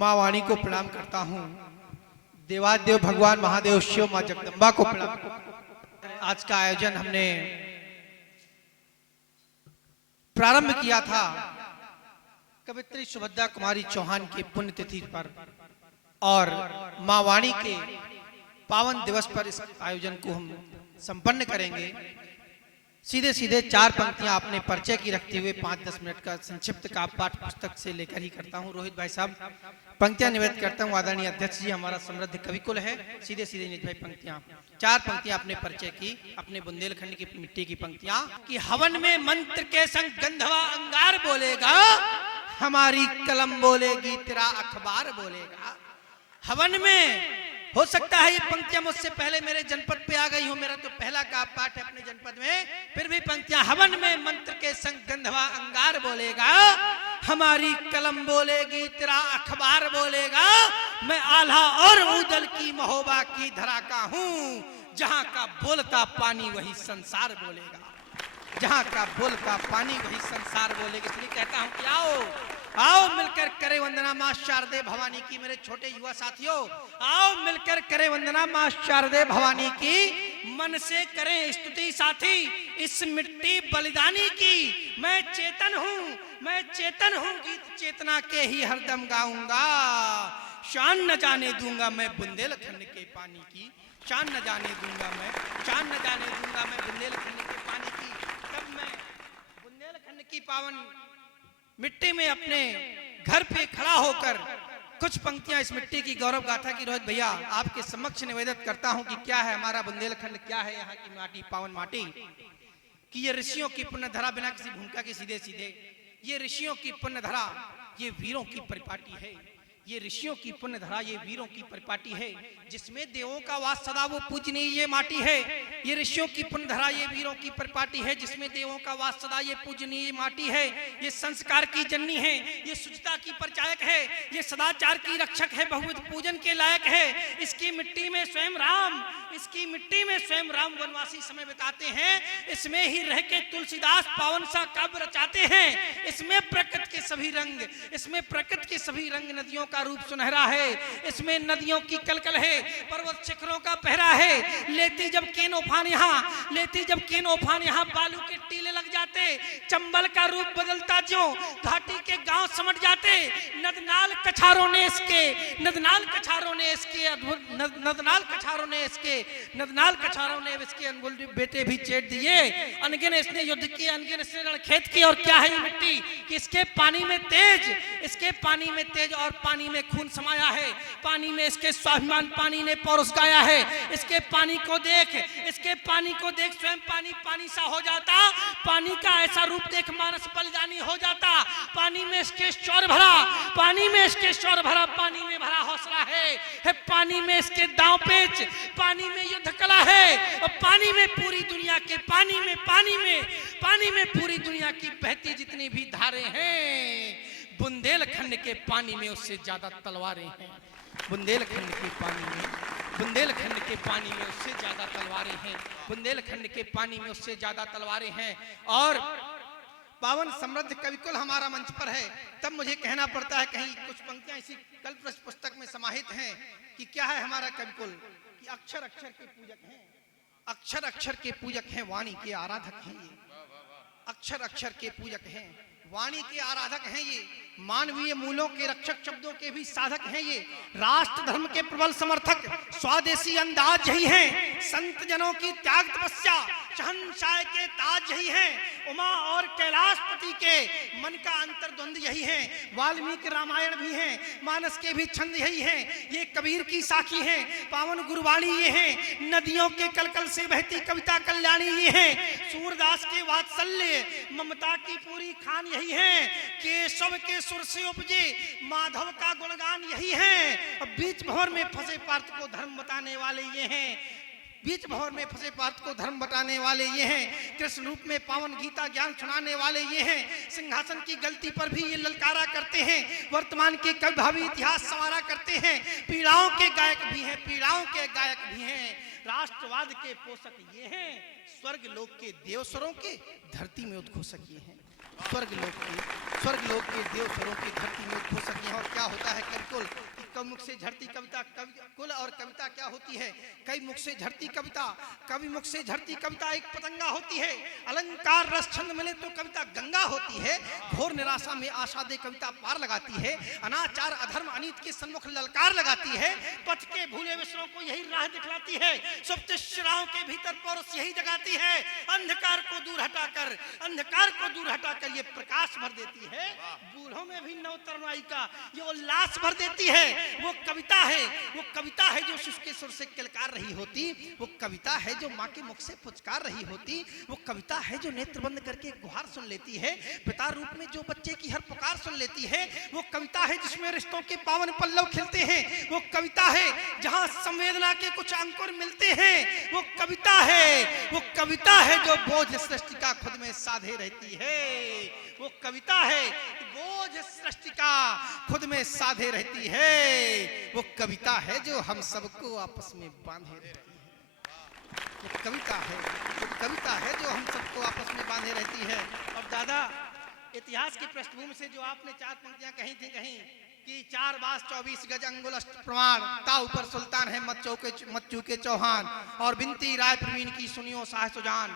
माँ वाणी को प्रणाम करता हूँ। देवादेव भगवान महादेव शिव माँ जगदम्बा को प्रणाम। आज का आयोजन हमने प्रारंभ किया था कवित्री सुभद्रा कुमारी चौहान की पुण्यतिथि पर और माँ वाणी के पावन दिवस पर इस आयोजन को हम संपन्न करेंगे। सीधे सीधे चार पंक्तियां अपने परिचय की रखते हुए 5-10 मिनट का संक्षिप्त का पाठ पुस्तक से लेकर ही करता हूं। रोहित भाई साहब पंक्तियां निवेदित करता हूं। आदरणीय अध्यक्ष जी, हमारा समृद्ध कविकुल है। सीधे सीधे निज भाई पंक्तियां, चार पंक्तियां अपने परिचय की, अपने बुंदेलखंड की मिट्टी की पंक्तियां कि हवन में मंत्र के संग गंधवा अंगार बोलेगा, हमारी कलम बोलेगी, तेरा अखबार बोलेगा। हवन में हो सकता है ये पंक्तियां मुझसे पहले मेरे जनपद पे आ गई हो, मेरा तो पहला का पाठ है अपने जनपद में, फिर भी पंक्तियां हवन में मंत्र के संग गंधवा अंगार बोलेगा, हमारी कलम बोलेगी, तेरा अखबार बोलेगा। मैं आल्हा और ऊदल की महोबा की धरा का हूं, जहां का बोलता पानी वही संसार बोलेगा, जहां का बोलता पानी वही संसार बोलेगा। इसलिए कहता हूं कि आओ आओ मिलकर करे वंदना मां शारदे भवानी की। मेरे छोटे युवा साथियों, आओ मिलकर करे वंदना मां शारदे भवानी की। मन से करें स्तुति साथी इस मिट्टी बलिदानी की। मैं चेतन हूं, गीत चेतना के ही हरदम गाऊंगा। शान न जाने दूंगा मैं बुंदेलखंड के पानी की, शान न जाने दूंगा मैं बुंदेलखंड के पानी की। तब मैं बुंदेलखंड की पावन मिट्टी में अपने घर पे खड़ा होकर कुछ पंक्तियां इस मिट्टी की गौरव गाथा की रोहित भैया आपके समक्ष निवेदित करता हूं कि क्या है हमारा बुंदेलखंड, क्या है यहाँ की माटी, पावन माटी। कि ये ऋषियों की पुण्य धरा, बिना किसी भूमिका के सीधे सीधे ये ऋषियों की पुण्य धरा, ये वीरों की परिपाटी है। ये ऋषियों की पुण्य धरा, ये वीरों की परिपाटी है, जिसमें देवों का वास सदा वो पूजनीय ये माटी है। ये ऋषियों की पुण्य धरा, ये वीरों की परिपाटी है, जिसमें देवों का वास सदा ये पूजनीय माटी है। ये संस्कार की जननी है, ये शुचिता की परिचायक है, ये सदाचार की रक्षक है, बहुविध पूजन के लायक है। इसकी मिट्टी में स्वयं राम वनवासी समय बिताते हैं। इसमें ही रह के तुलसीदास पावन सा काव्य रचाते हैं। इसमें प्रकृति के सभी रंग नदियों का रूप सुनहरा है। इसमें नदियों की कलकल है, पर्वत शिखरों का पहरा है। लेती जब केन उफान यहाँ बालू के टीले लग जाते, चंबल का रूप बदलता ज्यों घाटी के गांव समट जाते। नदनाल कछारों ने इसके अनगुल बेटे भी चेट दिए। अनगिन इसने युद्ध किए, अनगिन इसने रणखेत की। और क्या है ये मिट्टी कि इसके पानी में तेज और पानी में खून समाया है। पानी में इसके स्वाभिमान पानी ने पौरुष गाया है। इसके पानी को देख स्वयं पानी सा हो जाता। पानी का ऐसा रूप देख मानस बलिदानी हो जाता। पानी में इसके शौर्य भरा, पानी में भरा हौसला है। पानी में इसके दांव पेच, पानी में युद्ध कला है। और पानी में पूरी दुनिया पूरी दुनिया की बहती जितनी भी धारें हैं, बुंदेलखंड के पानी में उससे ज्यादा तलवारें हैं। बुंदेलखंड के पानी में उससे ज्यादा तलवारें हैं। बुंदेलखंड के पानी में उससे ज्यादा तलवारें हैं। और पावन समृद्ध कविकुल हमारा मंच पर है, तब मुझे कहना पड़ता है कहीं कुछ पंक्तियां इसी कल्प पुस्तक में समाहित हैं कि क्या है हमारा कविकुल कि अक्षर अक्षर के पूजक हैं, वाणी के आराधक हैं। ये अक्षर के पूजक हैं, वाणी के आराधक हैं। ये मानवीय मूल्यों के रक्षक, शब्दों के भी साधक हैं। ये राष्ट्र धर्म के प्रबल समर्थक, स्वदेशी अंदाज यही हैं। संत जनों की त्याग तपस्या, शहंशाह के ताज यही हैं। उमा और कैलाशपति के मन का अंतर्द्वंद यही है। वाल्मीकि रामायण भी है, मानस के भी छंद यही हैं। ये कबीर की साखी है, पावन गुरुवाणी ये है। नदियों के कलकल से बहती कविता कल्याणी ये है। सूरदास के वात्सल्य ममता की पूरी खान यही है। केशव के सुर से उपजे माधव का गुणगान यही है। बीच भंवर में फंसे पार्थ को धर्म बताने वाले ये हैं। कृष्ण रूप में पावन गीता ज्ञान सुनाने वाले ये हैं। सिंहासन की गलती पर भी ये ललकारा करते हैं। वर्तमान के कल भावी इतिहास संवारा करते हैं। पीड़ाओं के गायक भी हैं। राष्ट्रवाद के पोषक ये हैं। स्वर्ग लोक के देवस्वरों के धरती में उद्घोषक ये हैं। स्वर्ग लोक के देव स्वरों की धरती में खो सकी हैं। और क्या होता है कविकुल, कवि मुख से झड़ती कविता, कविकुल और कविता क्या होती है, कई मुख से झड़ती कविता, कवि मुख से झड़ती कविता एक पतंगा होती है। अलंकार रस छंद मिले तो कविता गंगा होती है। घोर निराशा में आशा दे कविता पार लगाती है। अनाचार अधर्म अनीत के सम्मुख ललकार लगाती है। पथ के भूले विषयों को यही राह दिखलाती है। सुप्त शिराओं के भीतर पौरुष यही जगाती है। अंधकार को दूर हटाकर ये प्रकाश भर देती है। बूढ़ों में भी नवतरुणाई का ये उल्लास भर देती है। वो कविता है जो शिशु के सुर से किलकार रही होती। वो कविता है जो माँ के मुख से पुचकार रही होती। वो कविता है जो नेत्र बंद करके गुहार सुन लेती है। पिता रूप में जो बच्चे की हर पुकार सुन लेती है। वो कविता है जिसमें रिश्तों के पावन पल्लव खिलते हैं। वो कविता है जहाँ संवेदना के कुछ अंकुर मिलते हैं। वो कविता है जो बोझ सृष्टि का खुद में साधे रहती है। वो कविता है बोझ सृष्टि का खुद में साधे रहती है। वो कविता है जो हम सबको आपस में बांधे रहती है। वो कविता है जो हम सबको आपस में बांधे रहती है। अब दादा, इतिहास की पृष्ठभूमि से जो आपने चार पंक्तियां कही थी कि 4 बास 24 गज अंगुल अष्ट प्रमाण, ताऊ पर सुल्तान है मत चूके चौहान, और बिनती राय प्रवीण की सुनियो साह सुजान,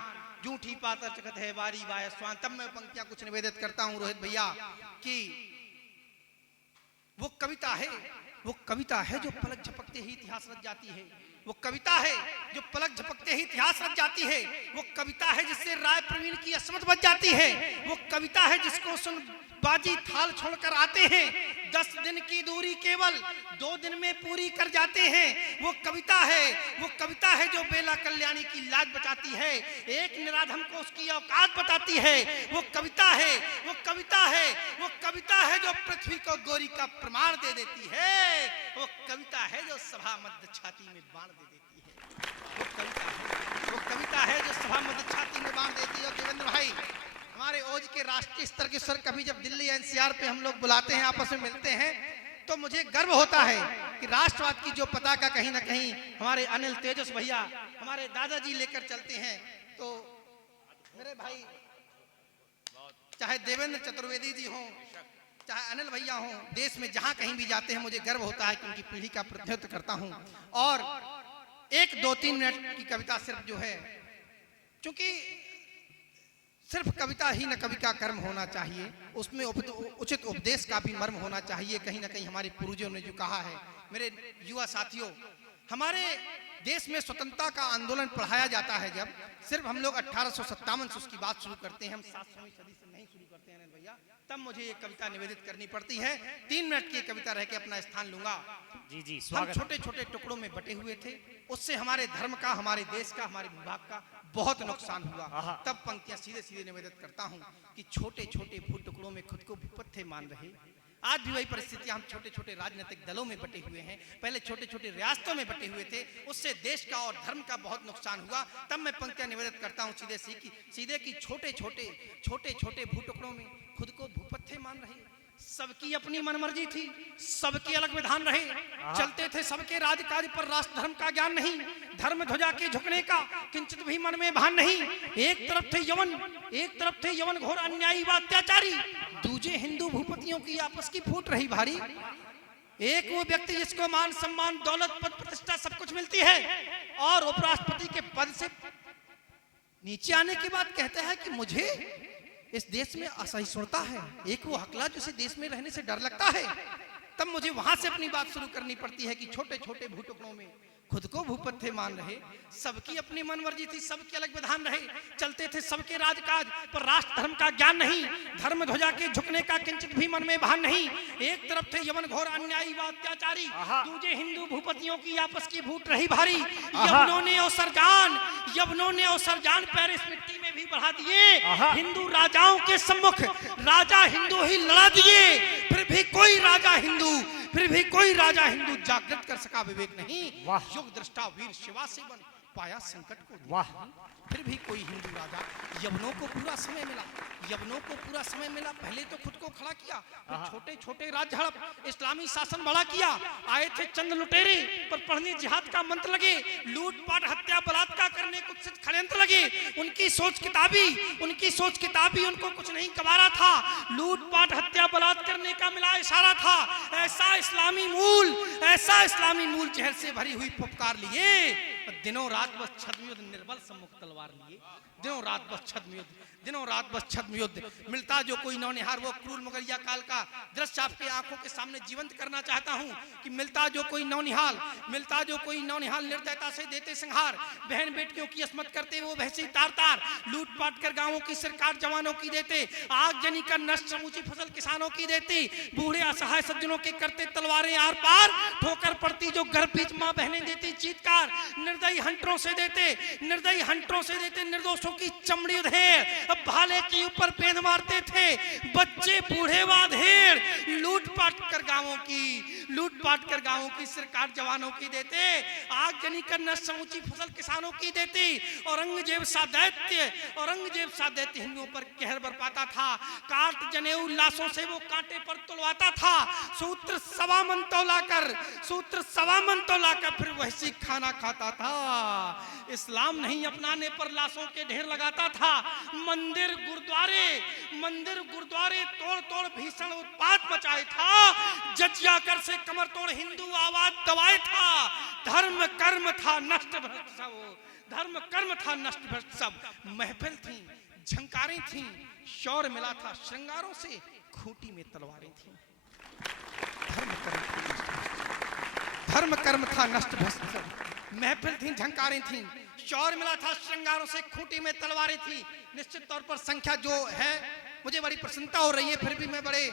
जूठी पातर चकत है बारी बाय स्वान। तब मैं पंक्तियां कुछ निवेदित करता हूं रोहित भैया कि वो कविता है जो पलक झपकते ही इतिहास रच जाती है। वो कविता है जो पलक झपकते ही इतिहास रच जाती है। वो कविता है जिससे राय प्रवीण की असमत बच जाती है। वो कविता है जिसको सुन बाजी थाल छोड़कर आते हैं। 10 दिन की दूरी केवल 2 दिन में पूरी कर जाते हैं। वो कविता है जो बेला कल्याणी की लाज बचाती है। एक निराधम को उसकी औकात बताती है। वो कविता है जो पृथ्वी को गोरी का प्रमाण दे देती है। वो कविता है जो सभा मध्य छाती में बाण दे देती है। वो कविता है जो सभा मध्य छाती में बाण देती है। देवेंद्र भाई, हमारे ओज के राष्ट्रीय स्तर के सर कभी जब दिल्ली एनसीआर पे हम लोग बुलाते हैं, आपस में मिलते हैं, तो मुझे गर्व होता है कि राष्ट्रवाद की जो पताका कहीं ना कहीं हमारे अनिल तेजस भैया, हमारे दादाजी लेकर चलते हैं। तो मेरे भाई, चाहे देवेंद्र चतुर्वेदी जी हों, चाहे अनिल भैया हों, देश में जहां कहीं भी जाते हैं मुझे गर्व होता है कि उनकी पीढ़ी का प्रतिनिधित्व करता हूं। और 1, 2, 3 मिनट की कविता सिर्फ जो है, चूंकि सिर्फ कविता ही न कवि का कर्म होना चाहिए, उसमें उचित उपदेश का भी मर्म होना चाहिए। कहीं ना कहीं हमारे पूर्वजों ने जो कहा है, मेरे युवा साथियों, हमारे देश में स्वतंत्रता का आंदोलन पढ़ाया जाता है जब, सिर्फ हम लोग 1857 से उसकी बात शुरू करते हैं, हम 7वीं सदी से नहीं शुरू करते हैं भैया, तब मुझे ये कविता निवेदित करनी पड़ती है। 3 मिनट की कविता रह के अपना स्थान लूंगा। जी, हम छोटे छोटे टुकड़ों में बटे हुए थे, उससे हमारे धर्म का, हमारे देश का, हमारे विभाग का बहुत नुकसान हुआ। तब पंक्तियां सीधे निवेदित करता हूं कि छोटे छोटे भू टुकड़ों में खुद को भूपत्थे मान रहे। आज भी वही परिस्थितियां, हम छोटे छोटे राजनीतिक दलों में बटे हुए हैं, पहले छोटे छोटे रियासतों में बटे हुए थे, उससे देश का और धर्म का बहुत नुकसान हुआ। तब मैं पंक्तियां निवेदित करता हूं सीधे कि छोटे छोटे भू टुकड़ों में खुद को भूपत्थे मान रहे। सबकी अपनी मनमर्जी थी, सबके अलग विधान रहे, चलते थे सबके राजकाज पर, राष्ट्र धर्म का ज्ञान नहीं, धर्म ध्वजा के झुकने का किंचित भी मन में भान नहीं। एक तरफ थे यवन घोर अन्यायी व अत्याचारी, दूजे हिंदू भूपतियों की आपस की फूट रही भारी। एक वो व्यक्ति जिसको मान सम्मान दौलत पद प्रतिष्ठा सब कुछ मिलती है, और उपराष्ट्रपति के पद से नीचे आने के बाद कहता है कि मुझे इस देश में असहिष्णुता है। एक वो हकला जिसे देश में रहने से डर लगता है। तब मुझे वहां से अपनी बात शुरू करनी पड़ती है कि छोटे छोटे भू टुकड़ों में खुद को भूपत्थे मान रहे, सबकी अपनी मनमर्जी थी, सबके अलग विधान रहे, चलते थे सबके राजकाज पर, राष्ट्र धर्म का ज्ञान नहीं, धर्म ध्वजा के झुकने का किंचित भी मन में भान नहीं। एक तरफ थे यवन घोर अन्यायी व अत्याचारी, दूजे हिंदू भूपतियों की आपस की फूट रही भारी। यवनों ने अवसर जान पैर इस मिट्टी में भी बढ़ा दिए, हिंदू राजाओं के सम्मुख राजा हिंदू ही लड़ा दिए, फिर भी कोई राजा हिंदू जागृत कर सका विवेक नहीं। युग दृष्टा वीर शिवा से बन पाया संकट को। वाह। फिर भी कोई हिंदू राजा, यवनों को पूरा समय मिला, यवनों को पूरा समय मिला, पहले तो खुद को खड़ा किया, फिर छोटे छोटे राज्य हड़प इस्लामी शासन बड़ा किया। आए थे चंद लुटेरे पर पढ़ने जिहाद का मंत्र लगे, लूटपाट हत्या बलात्कार करने कुछ षड्यंत्र लगे। उनकी सोच किताबी, उनको कुछ नहीं कबारा था, लूटपाट हत्या बलात्कार करने का मिला इशारा था। ऐसा इस्लामी मूल जहर से भरी हुई फुफकार लिए, दिनों रात बस छद्म युद्ध, निर्बल सम्मुख तलवार लिए, दिनों रात बस छद्म युद्ध। मिलता जो कोई नौनिहार, वो क्रूर मुगलिया काल का दृश्य आपके आंखों के सामने जीवंत करना चाहता हूं कि मिलता जो कोई नौनिहाल निर्दयता से देते संहार, बहन बेटियों की अस्मत करते वो भैंसी तार लूटपाट कर गांवों की सरकार जवानों की देते, आग जनी कर नष्ट समूची फसल किसानों की देती, बूढ़े असहाय सज्जनों के करते तलवारें आर पार, ठोकर पड़ती जो घर बीच मां बहनें देती चीत्कार, निर्दयी हंटरों से देते निर्दोषों की चमड़ी उधेड़, अब भाले के ऊपर पेन मारते थे बच्चे बूढ़े वाधेड़, लूटपाट कर गांवों की सरकार जवानों की देते, आग जनी कर नष्ट समूची फसल किसानों की देती। औरंगजेब सा दैत्य हिंदुओं पर कहर बरपाता था, काट जनेऊ लाशों से वो कांटे पर तुलवाता था, सूत्र सवा मन तौला कर फिर वैसी खाना खाता था। इस्लाम नहीं अपनाने पर लाशों के ढेर लगाता था, मंदिर गुरुद्वारे तोड़ भीषण उत्पात मचाए था, जजिया कर से कमर तोड़ हिंदू आवाज दबाए था। धर्म कर्म था नष्ट भ्रष्ट सब, महफिल थी, झंकारें थी, शौर्य मिला था श्रृंगारों से, खूंटी में तलवारें थी। धर्म कर्म था नष्ट भ्रष्ट सब, महफिल थी, झंकारें थी, शौर्य मिला था श्रृंगारों से, खूंटी में तलवारें थी। निश्चित तौर पर संख्या जो है मुझे बड़ी प्रसन्नता हो रही है, फिर भी मैं बड़े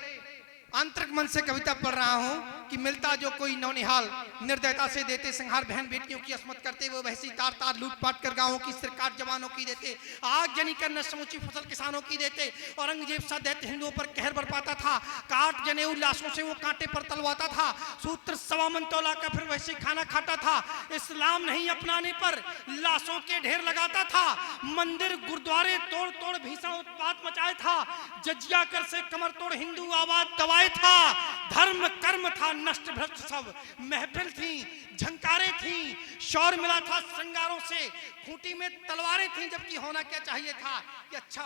आंतरिक मन से कविता पढ़ रहा हूं कि मिलता जो कोई नौनिहाल निर्दयता से देते संहार, बहन बेटियों की अस्मत करते वो भैंसी तार लूटपाट कर गांवों की सरकार जवानों की देते, आग जनी कर नष्ट समूची फसल किसानों की देते। औरंगजेब सा दैत्य हिंदुओं पर कहर बरपाता था, काट जनेऊ लाशों से वो कांटे पर तलवाता था, सूत्र सवा मन तौला का फिर वैसे खाना खाता था। इस्लाम नहीं अपनाने पर लाशों के ढेर लगाता था, मंदिर गुरुद्वारे तोड़ भीषण उत्पात मचाए था, जजिया कर से कमर तोड़ हिंदू आवाज दबाए था। धर्म कर्म था नष्ट भ्रष्ट सब, महफिल थी, झंकारें थी, शौर्य मिला था श्रृंगारों से, खूंटी में तलवारें थी। जबकि होना क्या चाहिए था कि अच्छा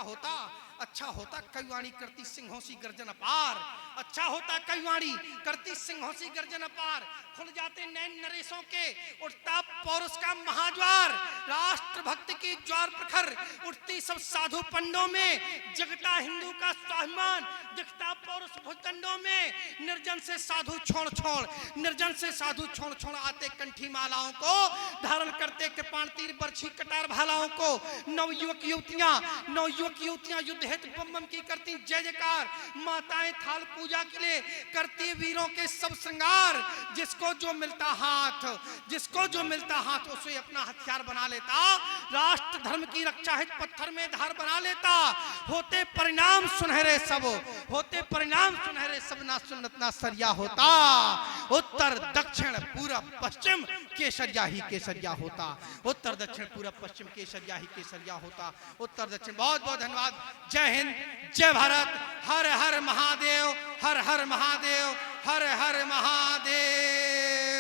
होता कईवाणी करती सिंहों सी गर्जन अपार, अच्छा होता कईवाणी करती सिंहों सी गर्जन अपार, खुल जाते नैन नरेशों के, उठता पौरुष का महाज्वार, राष्ट्र भक्त की ज्वार प्रखर उठती सब साधु पंडों में, जगता हिंदू का स्वाभिमान दिखता पौरुष भुजदंडों में। निर्जन से साधु छोड़ आते कंठी मालाओं को, धारण करते कृपाण तीर बरछी कटार भालाओं को। नवयुवक युवतियां युद्ध हेतु बम की करती जय जयकार, माताएं थाल पूजा के लिए करती वीरों के सब श्रृंगार। जिसको जो मिलता हाथ उसे अपना हथियार बना लेता, राष्ट्र धर्म की रक्षा हित पत्थर में धार बना लेता। होते परिणाम सुनहरे सब ना सुन्नत ना सरिया होता, उत्तर दक्षिण पूरब पश्चिम केसरिया ही केसरिया होता, उत्तर दक्षिण पूरब पश्चिम केसरिया ही केसरिया होता, उत्तर दक्षिण। बहुत बहुत धन्यवाद। जय हिंद, जय भारत, हर हर महादेव, हर हर महादेव, हर हर महादेव।